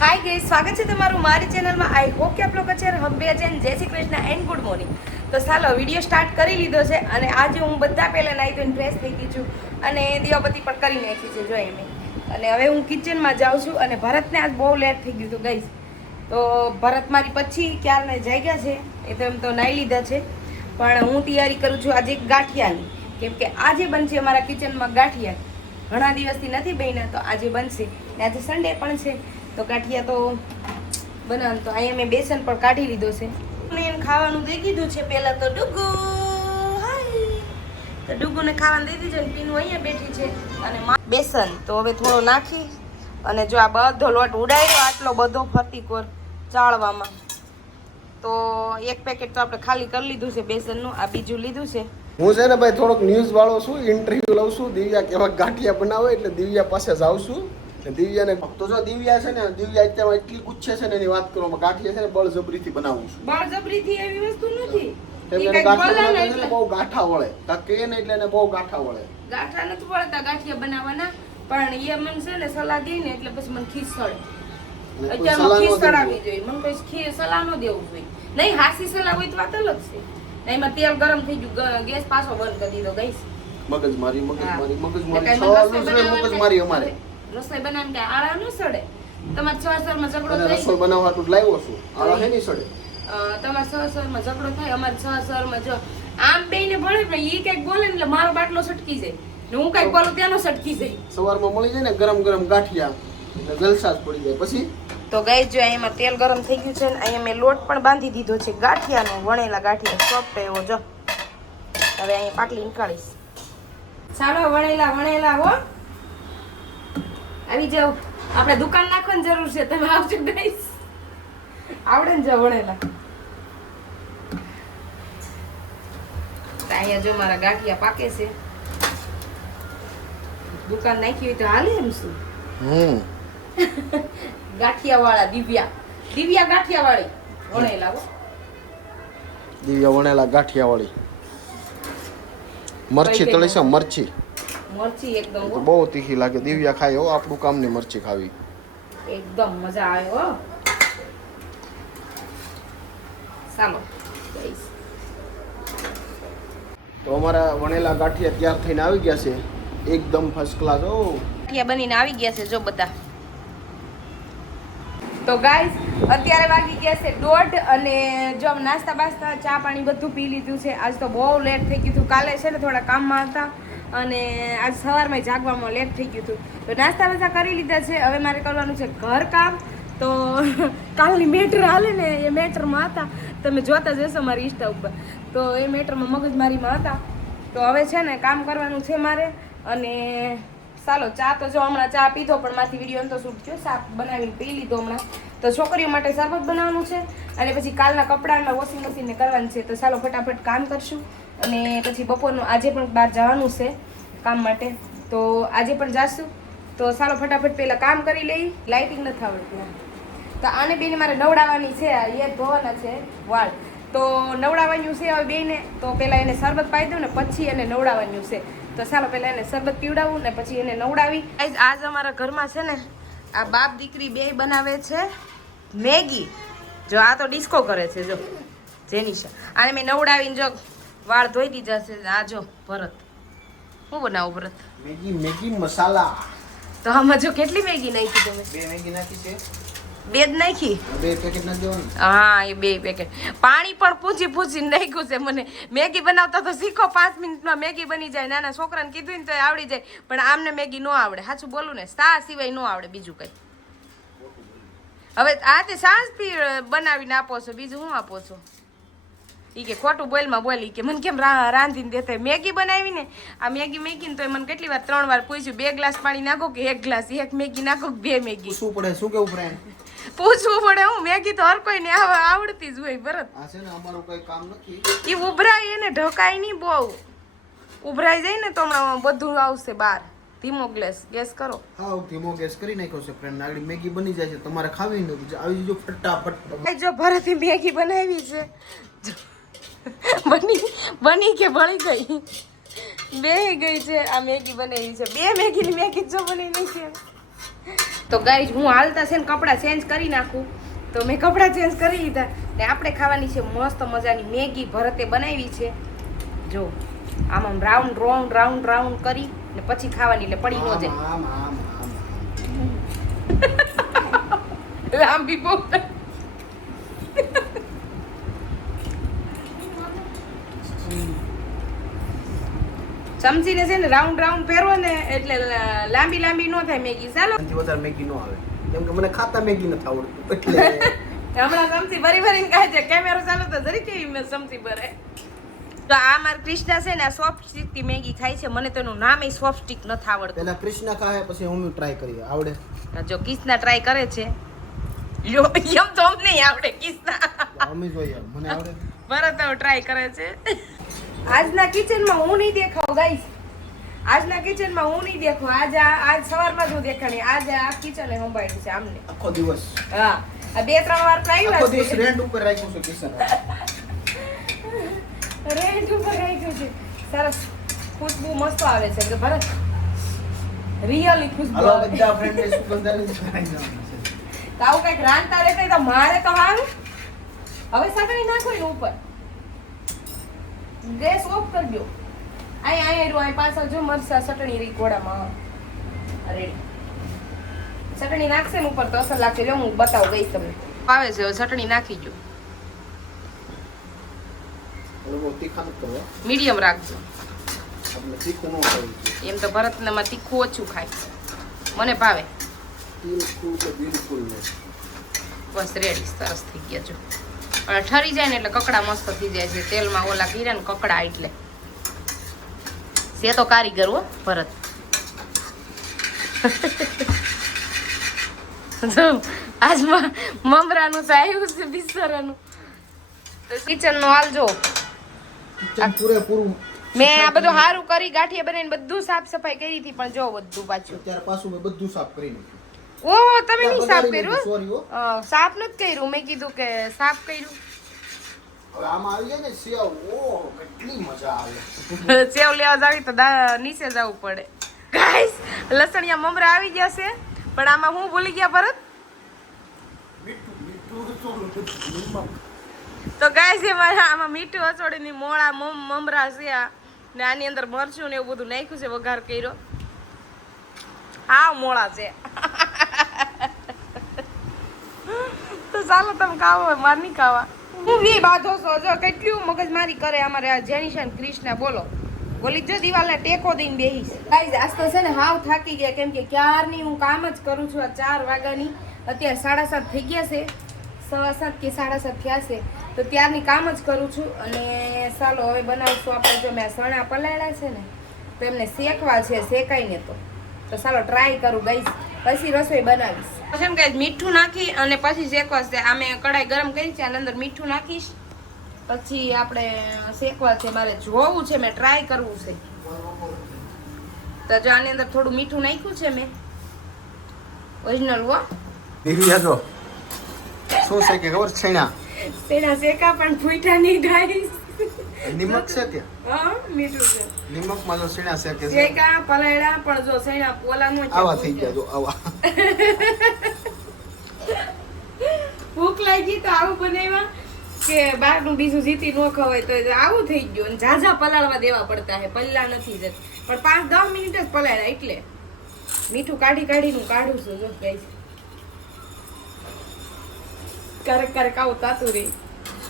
Hi guys, स्वागत है તમારું મારી ચેનલમાં। આઈ હોપ કે આપ લોકો अच्छे हम भी अच्छे हैं। जय Shri Krishna and good morning. તો ચાલો વિડીયો સ્ટાર્ટ કરી લીધો છે અને આજે હું બધા પહેલા નાઈ ધોઈને ફ્રેશ થઈ ગઈ છું અને દીવાબત્તી પણ કરી નાખી છે જો એમ। અને હવે હું કિચનમાં જાઉં છું અને ભરતને આજ બહુ લેટ થઈ ગયું હતું ગાઈસ। તો ભરત મારી પછી ક્યારના જાગ્યા છે એ તો એમ તો નાઈ લીધા છે, પણ હું તૈયારી કરું છું આજે ગાંઠિયાની, કેમ કે આજે બનશે અમારા કિચનમાં ગાંઠિયા। ઘણા દિવસથી નથી બન્યા તો આજે બનશે ને આજે સન્ડે પણ છે તો ગાંઠિયા તો બનાવ। તો અહીંયા મેં બેસન પણ કાઢી લીધો છે ને એને ખાવાનું દઈ દીધું છે। પહેલા તો ડુગુ હાય, તો ડુગુને ખાવાનું દઈ દીધું ને પીનું અહીંયા બેઠી છે અને બેસન તો હવે થોડો નાખી અને જો આ બધો લોટ ઉડાડ્યો આટલો બધો ફરતી કોર ચાળવામાં, તો એક પેકેટ તો આપણે ખાલી કરી લીધું છે બેસનનું, આ બીજું લીધું છે। હું છે ને ભાઈ થોડોક ન્યૂઝ વાળો છું, ઇન્ટરવ્યુ લઉં છું દિવ્યા કેવા ગાંઠિયા બનાવે એટલે દિવ્યા પાસે જાઉં છું। દિવ્યાને તો જો દિવ્યા છે ને, દિવ્યા અત્યારે એટલી ગુચ્છે છે ને એની વાત કરવામાં, ગાંઠિયા છે ને બળજબરીથી બનાવું છું। બળજબરીથી એવી વસ્તુ નથી, બહુ ગાંઠા વળે કે ને એટલે એને બહુ ગાંઠા વળે। ગાંઠા નથી વળતા ગાંઠિયા બનાવવાના, પણ એ મને છે ને સલાહ દે ને એટલે પછી મને ખીસ સળે। અત્યારમાં ખીસ સડાવી જોઈએ, મને કોઈ સલાહ ન દેવું જોઈએ। નહીં હાસી સલાહ હોય તો વાત અલગ છે। એમાં તેલ ગરમ થઈ ગયું, ગેસ પાછો બંધ કરી દીધો ગઈશ। મગજમારી અમારે રસોઈ બનાવીને કે આળા ન સડે। તમારે છ-સરમાં ઝઘડો થાય, રસોઈ બનાવવા તો લાવ્યો છું, આળા હે નહીં સડે। તમારે છ-સરમાં ઝઘડો થાય, અમારે છ-સરમાં જો આમ બેયને ભળે પણ ઈ કઈક બોલે ને એટલે મારો બાટલો સટકી જાય ને હું કઈક બોલું ત્યાંનો સટકી જાય। સવારમાં મળી જાય ને ગરમ ગરમ ગાંઠિયા એટલે જલસા જ પડી જાય। પછી તો ગાઈસ જો એમાં તેલ ગરમ થઈ ગયું છે ને અહીંયા મેં લોટ પણ બાંધી દીધો છે ગાંઠિયાનો, વણેલા ગાંઠિયા સોફ્ટ એવો જો। હવે અહીંયા પાટલી નીકાળીશ। ચાલો વણેલા હો, આવી જાવ। આપણે દુકાન નાખવાની જરૂર છે, તમે આવજો ગાઈસ। આવડે ને જો વણેલા। અહીંયા જો મારા ગાંઠિયા પાકે છે, દુકાન નાખી હોય તો હાલે એમ શું। ગાંઠિયા વાળા દિવ્યા ગાંઠિયા વાળી વણેલા હો, દિવ્યા વણેલા ગાંઠિયા વાળી મરચી તળી છે, મરચી એકદમ તો બહુ તીખી લાગે। દિવ્યા ખાય હો, આપણું કામની મરચી ખાવી એકદમ મજા આવે હો। ચાલો તો અમારા વણેલા ગાંઠિયા તૈયાર થઈને આવી ગયા છે, એકદમ ફર્સ્ટ ક્લાસ હો। ગાંઠિયા બનીને આવી ગયા છે જો બધા। તો ગાઈસ અત્યારે વાગી ગયા છે 1:30 અને જો નાસ્તા બાસ્તા ચા પાણી બધું પી લીધું છે। આજ તો બહુ લેટ થઈ ગયું હતું, કાલે છે ને થોડા કામમાં હતા અને આજ સવારમાં જાગવામાં લેટ થઈ ગયું હતું, તો નાસ્તા બાસ્તા કરી લીધા છે। હવે મારે કરવાનું છે ઘર કામ। તો કાલની મેટર હાલે ને એ મેટરમાં હતા, તમે જોતા જશો મારી ઇન્સ્ટા ઉપર, તો એ મેટરમાં મગજમારીમાં હતા। તો હવે છે ને કામ કરવાનું છે મારે અને ચાલો ચા તો જો હમણાં ચા પીધો પણ માથી વિડીયો અંતો શૂટ થયો, શાક બનાવીને પી લીધો હમણાં। તો છોકરીઓ માટે શરબત બનાવવાનું છે અને પછી કાલના કપડામાં વોશિંગ મશીનને કરવાનું છે। તો ચાલો ફટાફટ કામ કરશું અને પછી બપોરનું આજે પણ બહાર જવાનું છે કામ માટે, તો આજે પણ જાશું। તો ચાલો ફટાફટ પહેલાં કામ કરી લઈ, લાઇટિંગ નથી આવડતી। તો આને બેને મારે નવડાવવાની છે, એ ધોવાના છે વાળ, તો નવડાવવાનું છે હવે બેને। તો પહેલાં એને શરબત પાઈ દઉં ને પછી એને નવડાવવાનું છે। તો ચાલો પહેલાં એને શરબત પીવડાવું ને પછી એને નવડાવી। આજ અમારા ઘરમાં છે ને આ બાપ દીકરી બે બનાવે છે મેગી। જો આ તો ડિસ્કો કરે છે જો જેનિશા, આને મેં નવડાવીને જો વાળ ધોઈ દીધા છે। આ જો ભરત શું બનાવું ભરત? મેગી મસાલા। તો આમાં જો કેટલી મેગી નાખી તમે? 2 મેગી નાખી છે, 2 જ નાખી? 2 પેકેટ નાખી દેવાનું। હા એ 2 પેકેટ પાણી પણ પૂછીને નાખ્યું છે। મને મેગી બનાવતા તો શીખો, 5 મિનિટમાં મેગી બની જાય। નાના છોકરાને કીધું ને તો આવડી જાય, પણ આમને મેગી ન આવડે, સાચું બોલું ને, સા સિવાય ન આવડે બીજું કંઈ। હવે આ તે સાસ પી બનાવીને આપો છો, બીજું શું આપો છો? એ કે ખોટું બોલમાં બોલી કે મને કેમ રાંધીને દેતા મેગી બનાવી ને, આ મેગી મેગીને તો મને કેટલી વાર 3 વાર પૂછ્યું 2 ગ્લાસ પાણી નાખો કે 1 ગ્લાસ, 1 મેગી નાખો કે 2 મેગી? શું પડે, શું કેવું પડે? પૂછવું પડે। હું મેગી તો હર કોઈને આવડતી જ હોય ભરત। આ છે ને અમારું કઈ કામ નથી, એ ઉભરાય એને ઢકાય નહીં, બહુ ઉભરાઈ જાય ને તો હમણાં બધું આવશે બહાર। ધીમો ગેસ કરો। હા ધીમો ગેસ કરી નાખ્યો છે ફ્રેન્ડ, આગળ મેગી બની જાય છે, તમારે ખાવી નથી આવી જો ફટાફટ। જો ભરતે મેગી બનાવી છે, બની કે ભળી ગઈ? 2 ગઈ છે, આ મેગી બનાવી છે, 2 મેગીની મેગી જો બની નહીં છે। તો ગાઈઝ હું હાલતા છે ને કપડાં ચેન્જ કરી નાખું. તો મેં કપડાં ચેન્જ કરી લીધા ને આપણે ખાવાની છે મસ્ત મજાની મેગી. ભરતે બનાવી છે જો આમ રાઉન્ડ રાઉન્ડ રાઉન્ડ રાઉન્ડ કરી ને પછી ખાવાની, એટલે પડી ન જાય લાંબી બહુ. ચમચીને છે ને રાઉન્ડ રાઉન્ડ ફેરવો ને એટલે લાંબી લાંબી ન થાય મેગી. ચાલો વધારે મેગી નો આવે કેમ કે મને ખાતા મેગી નથી આવડતું એટલે હમણાં ચમચી ભરી ભરીને ખાય છે. કેમેરો ચાલુ તો જરી કેવી મેં ચમચી ભરે. તો આ માર ક્રિષ્ના છે ને આ સોફ્ટ સ્ટીક થી મેગી ખાય છે. મને તો એનું નામ એ સોફ્ટ સ્ટીક નથી આવડતું. પેલા કૃષ્ણા ખાય પછી હું ટ્રાય કરી આવડે. જો કિસના ટ્રાય કરે છે. યો એમ તો અમને નહીં આવડે કિસના. અમે જોઈએ મને આવડે. ભરત ટ્રાય કરે છે. આજના કિચનમાં હું નહીં દેખાવ ગાઈસ. આજના કિચનમાં હું નહીં દેખો. આજ સવારમાં જ હું દેખાણી. આજે આ કિચન એ સંભાળ્યું છે આમને આખો દિવસ. હા આ 2-3 વાર આવ્યા આખો દિવસ છે. રેન્ટ ઉપર રાખ્યું છે કિશન. રેન્ટ ઉપર રાખ્યું છે. સરસ ખુશ્બુ મસ્ત આવે છે કે ભરત રિયલી ખુશ્બુ હાલો આવે. બધા ફ્રેન્ડ ને સુગંધાની ખાઈ જવાનું છે. તો આવું કઈક રાંધતા રહેતા તો મારે તો હાલ હવે સગડી નાખો ને ઉપર. ગેસ ઓફ કરજો. અહીં પાછળ જો મરસા ચટણી રી ઘોડામાં રેડી. ચટણી નાખશે ને ઉપર તો અસર લાગશે. જો હું બતાવું ગઈ તમને આવે છે. હવે ચટણી નાખી જો. બહુ તીખા નથી કરવા. મીડિયમ રાખજો. આપણે તીખું ન ખાવું જોઈએ. એમ તો ભરતનામાં તીખું ઓછું ખાય. મને ભાવે. બિલકુલ તો બિલકુલ નહીં. બસ રેડી સરસ થઈ ગયા જો. અને ઠરી જાય ને એટલે કકડા મસ્ત થઈ જાય છે. તેલમાં ઓલા કર્યા ને કકડા એટલે છે તો કારીગર હો ભરત. આજ મમરાનું તો આવ્યું છે બિસ્તરાનું. તો કિચન નો હાલ જો. કિચન પૂરેપૂરું મેં આ બધું સારું કરી ગાંઠિયા બનાવીને બધું સાફ સફાઈ કરી હતી પણ જો બધું પાછું અત્યારે પાછું મેં બધું સાફ કરી નાખ્યું. ઓહો તમે નહીં સાફ કર્યું? સોરી હો. સાફ નથી કર્યું. મેં કીધું કે સાફ કર્યું. હવે આમાં આવી જાય ને સેવ. ઓહ કેટલી મજા આવે. સેવ લેવા જાવી તો નીચે જવું પડે. ગાઈસ લસણિયા મમરા આવી ગયા છે પણ આમાં હું ભૂલી ગયા ભરત. તો ગાઈસ આમાં મીઠું અચોડીની મોળા મમરા છે આ ને આની અંદર મરચું ને એવું બધું નાખ્યું છે. વઘાર કર્યો. હા મોળા છે. તો ચાલો તમે ખાવો. માર નહીં ખાવા. હું બી બાધો છો જો કેટલું મગજમારી કરે અમારે આ જેનિશન ક્રિષ્ના. બોલો બોલી જો દિવાલને ટેકો દઈને બેહીશ. ગાઈસ આજ તો છે ને હાવ થાકી ગયા કેમ કે ક્યારની હું કામ જ કરું છું. આ 4 વાગ્યાની અત્યારે 7:30 થઈ ગયા છે. 7:15 કે 7:30 થયા છે. તો ત્યારની કામ જ કરું છું. અને ચાલો હવે બનાવશું આપણે. જો મેં ચણા પલાળ્યા છે ને તો એમને શેકવા છે. શેકાય ને તો ચાલો ટ્રાય કરું ગાઈસ. પછી રસોઈ બનાવીશ. પછી એમ કે મીઠું નાખી અને પછી શેકવા છે. આ મેં કઢાઈ ગરમ કરી છે. આની અંદર મીઠું નાખીશ પછી આપણે શેકવા છે. મારે જોવું છે. મેં ટ્રાય કરવું છે. તો જો આની અંદર થોડું મીઠું નાખ્યું છે મેં ઓરિજિનલ હો. દીદી જો શું છે કે ખબર છેણા તેના શેકા પણ ફૂટા નહીં ગાઈસ. નિમક છે કે હા મીઠું છે. નિમકમાં જો છેણા છે કે શેકા પલાળ્યા પણ જો શેણા પોલા નો આવા થઈ ગયા જો આવા. ભૂખ લાગી તો આવું બનાવ્યા કે બહારનું બીજું જીતી ન ખવાય તો આવું થઈ ગયું. અને ઝાઝા પલાળવા દેવા પડતા હે. પલ્લા નથી જત પણ 5-10 મિનિટ જ પલાળ્યા એટલે મીઠું કાઢીને કાઢું છું. જો ગાઈસ ક્યારેક આવું તાતું રહી.